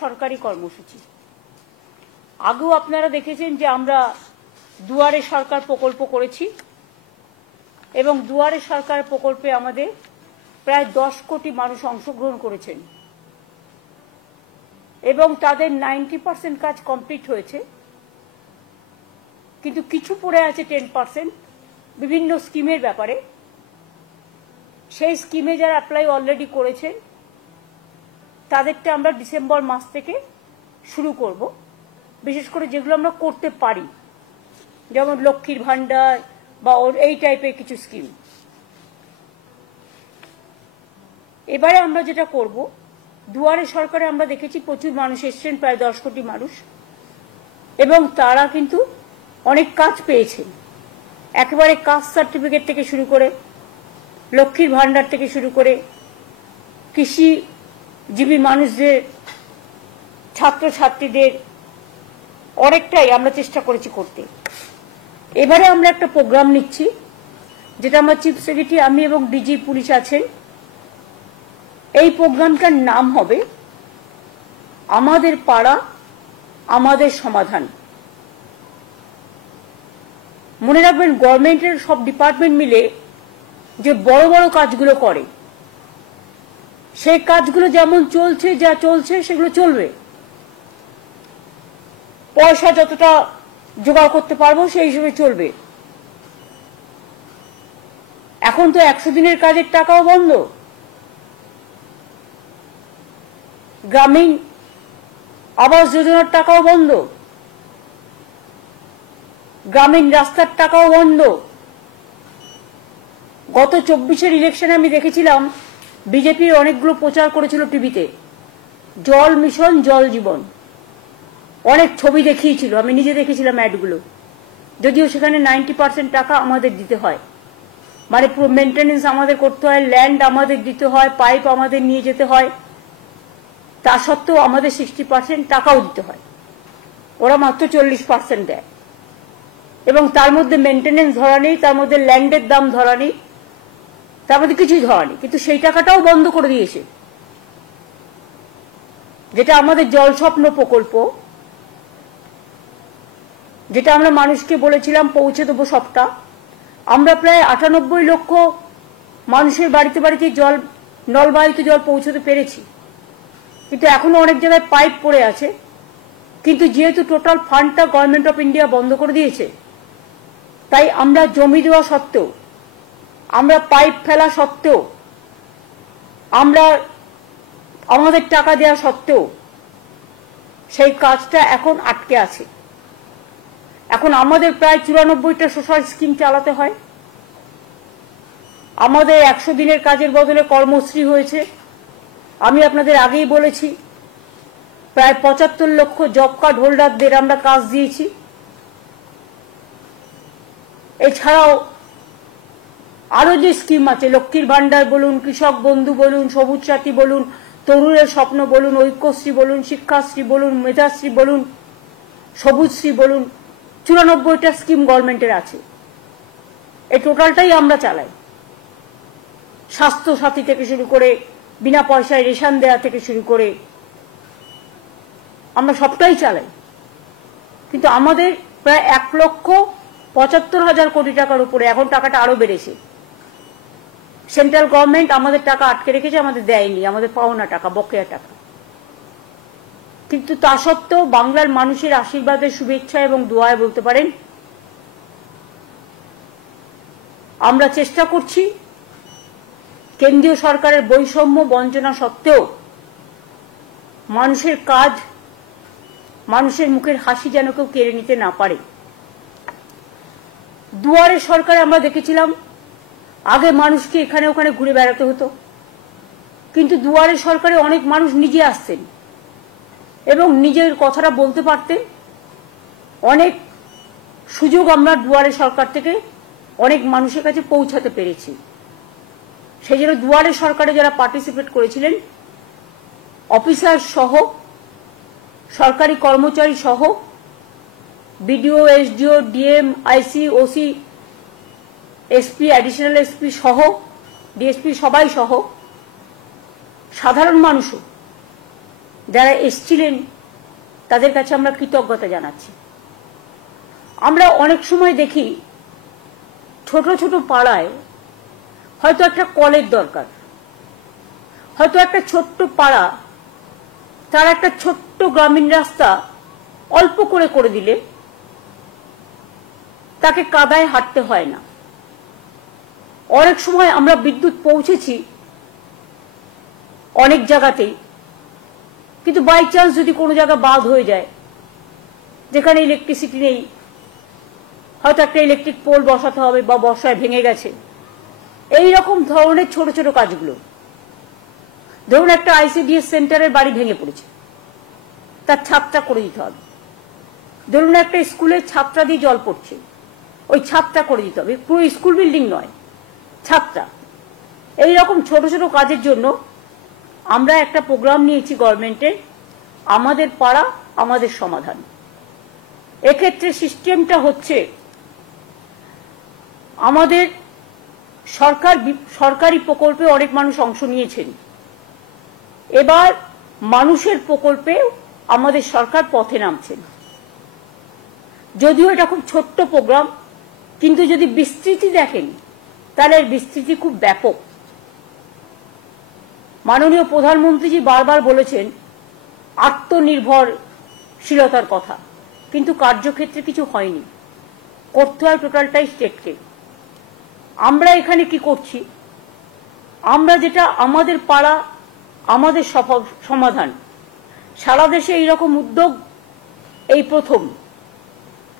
সরকারি কর্মসূচি আগেও আপনারা দেখেছেন যে আমরা দুয়ারে সরকার প্রকল্প করেছি এবং দুয়ারে সরকার প্রকল্পে আমাদের প্রায় 10 কোটি মানুষ অংশগ্রহণ করেছেন এবং তাদের 90% কাজ কমপ্লিট হয়েছে, কিন্তু কিছু পড়ে আছে 10% বিভিন্ন স্কিমের ব্যাপারে। সেই স্কিমে যারা অ্যাপ্লাই অলরেডি করেছেন তাদেরটা আমরা ডিসেম্বর মাস থেকে শুরু করব, বিশেষ করে যেগুলো আমরা করতে পারি, যেমন লক্ষ্মীর ভান্ডার বা এই টাইপের কিছু স্কিম। এবারে আমরা যেটা করব, দুয়ারে সরকারে আমরা দেখেছি প্রচুর মানুষ এসছেন, প্রায় 10 কোটি মানুষ, এবং তারা কিন্তু অনেক কাজ পেয়েছেন। একেবারে কাস্ট সার্টিফিকেট থেকে শুরু করে, লক্ষ্মীর ভান্ডার থেকে শুরু করে, কৃষিজীবী মানুষদের, ছাত্রছাত্রীদের অনেকটাই আমরা চেষ্টা করেছি করতে। এবারে আমরা একটা প্রোগ্রাম নিচ্ছি, যেটা আমার চিফ সেক্রেটারি, আমি এবং ডিজি পুলিশ আছেন। এই প্রোগ্রামটার নাম হবে আমাদের পাড়া আমাদের সমাধান। মনে রাখবেন, গভর্নমেন্টের সব ডিপার্টমেন্ট মিলে যে বড় বড় কাজগুলো করে, সেই কাজগুলো যেমন চলছে, যা চলছে সেগুলো চলবে। পয়সা যতটা জোগাড় করতে পারবো সেই হিসেবে চলবে। এখন তো 100 দিনের কাজের টাকাও বন্ধ, গ্রামীণ আবাস যোজনার টাকাও বন্ধ, গ্রামীণ রাস্তার টাকাও বন্ধ। গত 24-এর ইলেকশনে আমি দেখেছিলাম বিজেপির অনেকগুলো প্রচার করেছিল টিভিতে, জল মিশন জল জীবন, অনেক ছবি দেখিয়েছিল, আমি নিজে দেখেছিলাম অ্যাডগুলো। যদিও সেখানে 90% টাকা আমাদের দিতে হয়, মানে পুরো মেনটেনেন্স আমাদের করতে হয়, ল্যান্ড আমাদের দিতে হয়, পাইপ আমাদের নিয়ে যেতে হয়, তা সত্ত্বেও আমাদের 60% টাকাও দিতে হয়, ওরা মাত্র 40% দেয়। এবং তার মধ্যে মেনটেনেন্স ধরা নেই, তার মধ্যে ল্যান্ডের দাম ধরা নেই, তার মধ্যে কিছুই ধরা নেই। কিন্তু সেই টাকাটাও বন্ধ করে দিয়েছে। যেটা আমাদের জল স্বপ্ন প্রকল্প, যেটা আমরা মানুষকে বলেছিলাম পৌঁছে দেবো সবটা, আমরা প্রায় 98 লক্ষ মানুষের বাড়িতে বাড়িতে জল, নলবাহিত জল পৌঁছতে পেরেছি। কিন্তু এখনো অনেক জায়গায় পাইপ পড়ে আছে। কিন্তু যেহেতু টোটাল ফান্ডটা গভর্নমেন্ট অফ ইন্ডিয়া বন্ধ করে দিয়েছে, তাই আমরা জমি দেওয়া সত্ত্বেও, আমরা পাইপ ফেলা সত্ত্বেও, আমরা আমাদের টাকা দেওয়া সত্ত্বেও সেই কাজটা এখন আটকে আছে। এখন আমাদের প্রায় 94টা সোশ্যাল স্কিম চালাতে হয়। আমাদের 100 দিনের কাজের বদলে কর্মশ্রী হয়েছে। আমি আপনাদের আগেই বলেছি, প্রায় 75 লক্ষ জব কার্ড হোল্ডারদের আমরা কাজ দিয়েছি। এছাড়াও আরো যে স্কিম আছে, লক্ষ্মীর ভান্ডার বলুন, কৃষক বন্ধু বলুন, সবুজ সাথী বলুন, তরুণের স্বপ্ন বলুন, ঐক্যশ্রী বলুন, শিক্ষাশ্রী বলুন, মেধাশ্রী বলুন, সবুজশ্রী বলুন, 94টা স্কিম গভর্নমেন্টের আছে। এই টোটালটাই আমরা চালাই। স্বাস্থ্য সাথী থেকে শুরু করে, বিনা পয়সায় রেশন দেওয়া থেকে শুরু করে, আমরা সবটাই চালাই। কিন্তু আমাদের প্রায় 1,75,000 কোটি টাকার উপরে, এখন টাকাটা আরো বেড়েছে। সেন্ট্রাল গভর্নমেন্ট আমাদের টাকা আটকে রেখেছে, আমাদের দেয়নি, আমাদের পাওনা টাকা, বকেয়া টাকা। কিন্তু তা সত্ত্বেও বাংলার মানুষের আশীর্বাদের, শুভেচ্ছা এবং দোয়ায় বলতে পারেন আমরা চেষ্টা করছি কেন্দ্রীয় সরকারের বৈষম্য বঞ্চনা সত্ত্বেও মানুষের কাজ, মানুষের মুখের হাসি যেন কেউ কেড়ে নিতে না পারে। দুয়ারে সরকারে আমরা দেখেছিলাম আগে মানুষকে এখানে ওখানে ঘুরে বেড়াতে হতো, কিন্তু দুয়ারে সরকারে অনেক মানুষ নিজে আসতেন এবং নিজের কথাটা বলতে পারতেন। অনেক সুযোগ আমরা দুয়ারে সরকার থেকে অনেক মানুষের কাছে পৌঁছাতে পেরেছি। সেই জন্য দুয়ারে সরকারে যারা পার্টিসিপেট করেছিলেন, অফিসার সহ, সরকারি কর্মচারী সহ, বিডিও, এসডিও, ডিএম, আইসি, ওসি, এসপি, অ্যাডিশনাল এসপি সহ, ডিএসপি সবাই সহ, সাধারণ মানুষও যারা এসেছিলেন তাদের কাছে আমরা কৃতজ্ঞতা জানাচ্ছি। আমরা অনেক সময় দেখি ছোট ছোট পাড়ায় হয়তো একটা কলের দরকার, হয়তো একটা ছোট্ট পাড়া তার একটা ছোট্ট গ্রামীণ রাস্তা অল্প করে করে দিলে তাকে কাদায় হাঁটতে হয় না। অনেক সময় আমরা বিদ্যুৎ পৌঁছেছি অনেক জায়গাতেই, কিন্তু বাই চান্স যদি কোনো জায়গা বাদ হয়ে যায় যেখানে ইলেকট্রিসিটি নেই, হয়তো একটা ইলেকট্রিক পোল বসাতে হবে বা বর্ষায় ভেঙে গেছে, এই রকম ধরনের ছোট ছোট কাজগুলো। ধরুন একটা আইসিডিএস সেন্টারের বাড়ি ভেঙে পড়েছে, তার ছাদটা করে দিতে হবে। ধরুন একটা স্কুলের ছাদটা দিয়ে জল পড়ছে, ওই ছাদটা করে দিতে হবে, পুরো স্কুল বিল্ডিং নয়, ছাদটা। এইরকম ছোট ছোট কাজের জন্য আমরা একটা প্রোগ্রাম নিয়েছি গভর্নমেন্টের, আমাদের পাড়া আমাদের সমাধান। এক্ষেত্রে সিস্টেমটা হচ্ছে আমাদের সরকারি প্রকল্পে অনেক মানুষ অংশ নিয়েছেন, এবার মানুষের প্রকল্পে আমাদের সরকার পথে নামছেন। যদিও এটা খুব ছোট্ট প্রোগ্রাম, কিন্তু যদি বিস্তৃতি দেখেন তাহলে এর বিস্তৃতি খুব ব্যাপক। মাননীয় প্রধানমন্ত্রীজি বারবার বলেছেন আত্মনির্ভরশীলতার কথা, কিন্তু কার্যক্ষেত্রে কিছু হয়নি, করতে হয় টোটালটাই স্টেটকে। আমরা এখানে কি করছি, আমরা যেটা আমাদের পাড়া আমাদের সমাধান, সারা দেশে এইরকম উদ্যোগ এই প্রথম।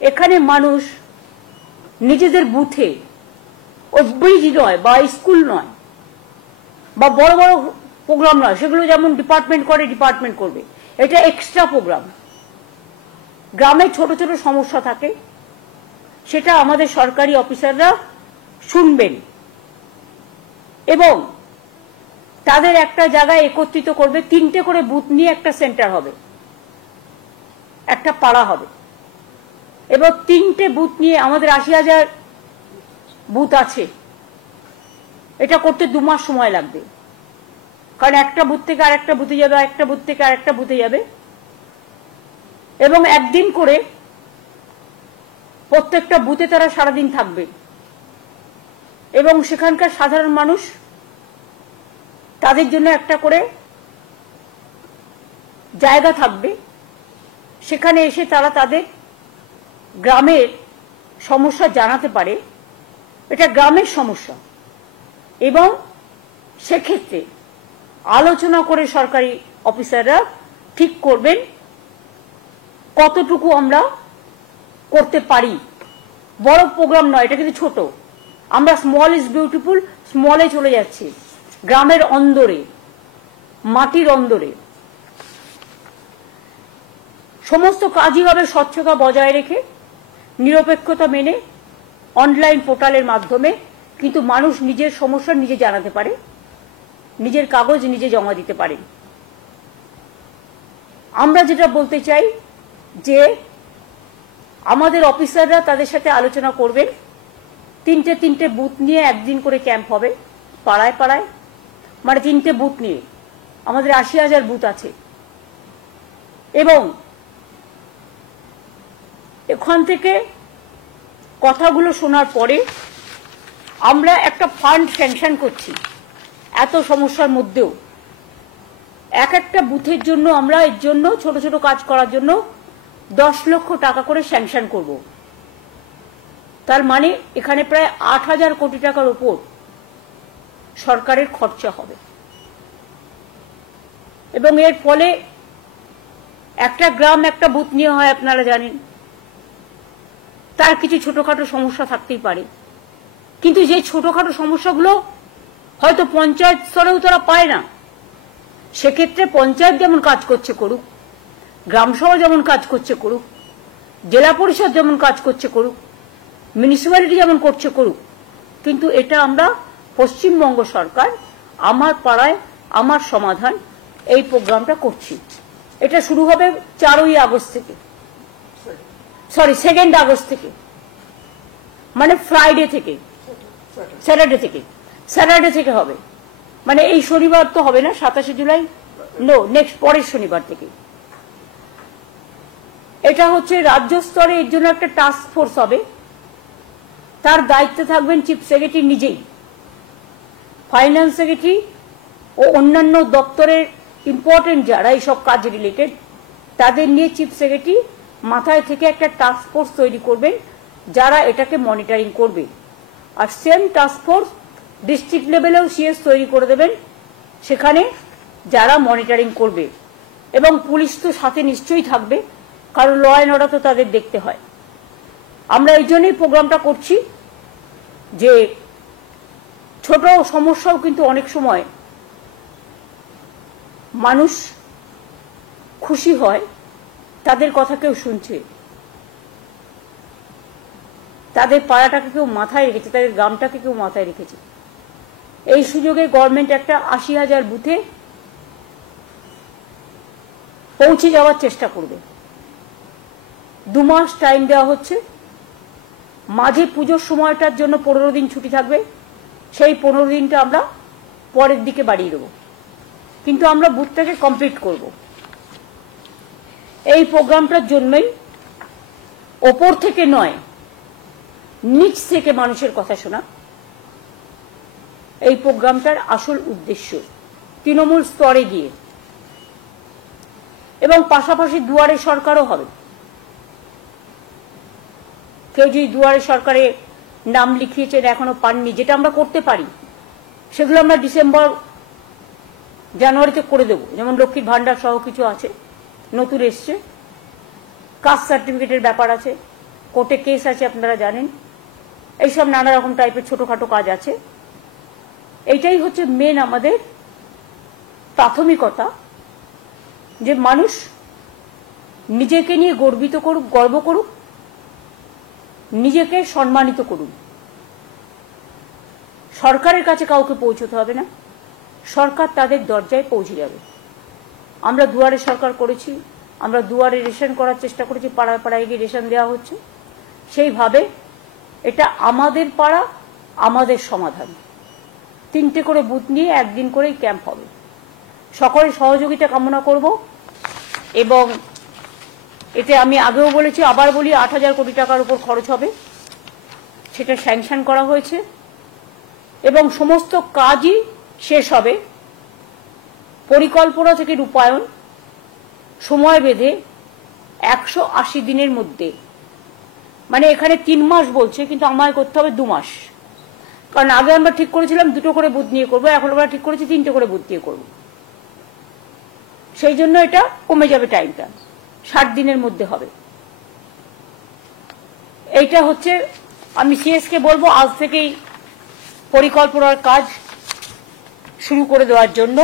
এখানে মানুষ নিজেদের বুথে, ওই ব্রিজ নয় বা স্কুল নয় বা বড় বড় প্রোগ্রাম নয়, সেগুলো যেমন ডিপার্টমেন্ট করে ডিপার্টমেন্ট করবে, এটা এক্সট্রা প্রোগ্রাম। গ্রামে ছোট ছোট সমস্যা থাকে, সেটা আমাদের সরকারি অফিসাররা শুনবেন এবং তাদের একটা জায়গায় একত্রিত করবে। 3টে করে বুথ নিয়ে একটা সেন্টার হবে, একটা পাড়া হবে। এবার 3টে বুথ নিয়ে আমাদের 80,000 বুথ আছে, এটা করতে 2 মাস সময় লাগবে, কারণ একটা বুথ থেকে আরেকটা বুথে যাবে, একটা বুথ থেকে আরেকটা বুথে যাবে, এবং একদিন করে প্রত্যেকটা বুথে তারা সারাদিন থাকবে এবং সেখানকার সাধারণ মানুষ তাদের জন্য একটা করে জায়গা থাকবে, সেখানে এসে তারা তাদের গ্রামের সমস্যা জানাতে পারে। এটা গ্রামের সমস্যা এবং সেক্ষেত্রে আলোচনা করে সরকারি অফিসাররা ঠিক করবেন কতটুকু আমরা করতে পারি। বড় প্রোগ্রাম নয়, এটা কিন্তু ছোট। আমরা স্মল ইজ বিউটিফুল, স্মলে চলে যাচ্ছি, গ্রামের অন্দরে, মাটির অন্দরে। সমস্ত কাজই হবে স্বচ্ছতা বজায় রেখে, নিরপেক্ষতা মেনে, অনলাইন পোর্টালের মাধ্যমে, কিন্তু মানুষ নিজের সমস্যা নিজে জানাতে পারে, নিজের কাগজ নিজে জমা দিতে পারে। আমরা যেটা বলতে চাই যে আমাদের অফিসাররা তাদের সাথে আলোচনা করবেন, 3টে বুথ নিয়ে একদিন করে ক্যাম্প হবে পাড়ায় পাড়ায়, মানে 3টে বুথ নিয়ে। আমাদের 80,000 বুথ আছে এবং এখান থেকে কথাগুলো শোনার পরে আমরা একটা ফান্ড স্যাংশন করছি। এত সমস্যার মধ্যেও একটা বুথের জন্য আমরা এর জন্য ছোট ছোট কাজ করার জন্য 10 লক্ষ টাকা করে স্যাংশন করব। তার মানে এখানে প্রায় 8,000 কোটি টাকার উপর সরকারের খরচা হবে এবং এর ফলে একটা গ্রাম একটা বুথ নিয়ে হয়, আপনারা জানেন, তার কিছু ছোটখাটো সমস্যা থাকতেই পারে, কিন্তু যে ছোটখাটো সমস্যাগুলো হয়তো পঞ্চায়েত স্তরেও তারা পায় না, সেক্ষেত্রে পঞ্চায়েত যেমন কাজ করছে করুক, গ্রামসভা যেমন কাজ করছে করুক, জেলা পরিষদ যেমন কাজ করছে করুক, মিউনিসিপ্যালিটি যেমন করছে করুক, কিন্তু এটা আমরা পশ্চিমবঙ্গ সরকার আমার পাড়ায় আমার সমাধান এই প্রোগ্রামটা করছি। এটা শুরু হবে 4ই আগস্ট থেকে, সরি 2nd আগস্ট থেকে, মানে ফ্রাইডে থেকে, স্যাটারডে থেকে হবে, মানে এই শনিবার তো হবে না, 27শে জুলাই নেক্সট পরের শনিবার থেকে। এটা হচ্ছে রাজ্য স্তরে, এর জন্য একটা টাস্ক ফোর্স হবে, তার দায়িত্বে থাকবেন চিফ সেক্রেটারি নিজেই। ফাইন্যান্স সেক্রেটারি ও অন্যান্য দপ্তরের ইম্পর্টেন্ট যারা এইসব কাজ রিলেটেড, তাদের নিয়ে চিফ সেক্রেটারি মাথায় থেকে একটা টাস্ক ফোর্স তৈরি করবেন যারা এটাকে মনিটরিং করবে। আর সেম টাস্ক ফোর্স ডিস্ট্রিক্ট লেভেলেও সিএস তৈরি করে দেবেন, সেখানে যারা মনিটরিং করবে। এবং পুলিশ তো সাথে নিশ্চয়ই থাকবে, কারণ ল অ্যান্ড অর্ডার তো তাদের দেখতে হয়। আমরা এই জন্যই প্রোগ্রামটা করছি যে ছোট সমস্যাও কিন্তু অনেক সময় মানুষ খুশি হয়, তাদের কথা কেউ শুনছে, তাদের পাড়াটাকে কেউ মাথায় রেখেছে, তাদের গ্রামটাকে কেউ মাথায় রেখেছে। এই সুযোগে গভর্নমেন্ট একটা ৮০,০০০ বুথে পৌঁছে যাওয়ার চেষ্টা করবে। 2 মাস টাইম দেওয়া হচ্ছে, মাঝে পুজোর সময়টার জন্য 15 দিন ছুটি থাকবে, সেই 15 দিনটা আমরা পরের দিকে বাড়িয়ে দেবো, কিন্তু আমরা বুথটাকে কমপ্লিট করব। এই প্রোগ্রামটার জন্যই ওপর থেকে নয়, নিচ থেকে মানুষের কথা শোনা এই প্রোগ্রামটার আসল উদ্দেশ্য, তৃণমূল স্তরে গিয়ে। এবং পাশাপাশি দুয়ারে সরকারও হবে। কেউ যদি দুয়ারে সরকারে নাম লিখিয়েছেন এখনো পাননি, যেটা আমরা করতে পারি, সেগুলো আমরা ডিসেম্বর জানুয়ারিতে করে দেবো। যেমন লক্ষ্মীর ভান্ডার সহ কিছু আছে নতুন এসছে, কাস্ট সার্টিফিকেটের ব্যাপার আছে, কোর্টে কেস আছে আপনারা জানেন, এইসব নানা রকম টাইপের ছোটখাটো কাজ আছে। এইটাই হচ্ছে মেন আমাদের প্রাথমিকতা, যে মানুষ নিজেকে নিয়ে গর্বিত করুক, গর্ব করুক, নিজেকে সম্মানিত করুন। সরকারের কাছে কাউকে পৌঁছতে হবে না, সরকার তাদের দরজায় পৌঁছে যাবে। আমরা দুয়ারে সরকার করেছি, আমরা দুয়ারে রেশন করার চেষ্টা করেছি, পাড়ায় পাড়ায় গিয়ে রেশন দেওয়া হচ্ছে। সেইভাবে এটা আমাদের পাড়া, আমাদের সমাধান। 3টে করে বুথ নিয়ে একদিন করেই ক্যাম্প হবে। সকলের সহযোগিতা কামনা করব। এবং এতে আমি আগেও বলেছি, আবার বলি, 8,000 কোটি টাকার উপর খরচ হবে, সেটা স্যাংশন করা হয়েছে এবং সমস্ত কাজই শেষ হবে। পরিকল্পনা থেকে রূপায়ণ সময় বেঁধে 180 দিনের মধ্যে, মানে এখানে 3 মাস বলছে, কিন্তু আমায় করতে হবে 2 মাস। কারণ আগে আমরা ঠিক করেছিলাম 2টো করে বুথ নিয়ে করবো, এখন আমরা ঠিক করেছি 3টে করে বুথ নিয়ে করবো। সেই জন্য এটা কমে যাবে, টাইমটা 60 দিনের মধ্যে হবে। এইটা হচ্ছে, আমি সিএসকে বলবো আজ থেকেই পরিকল্পনার কাজ শুরু করে দেওয়ার জন্য।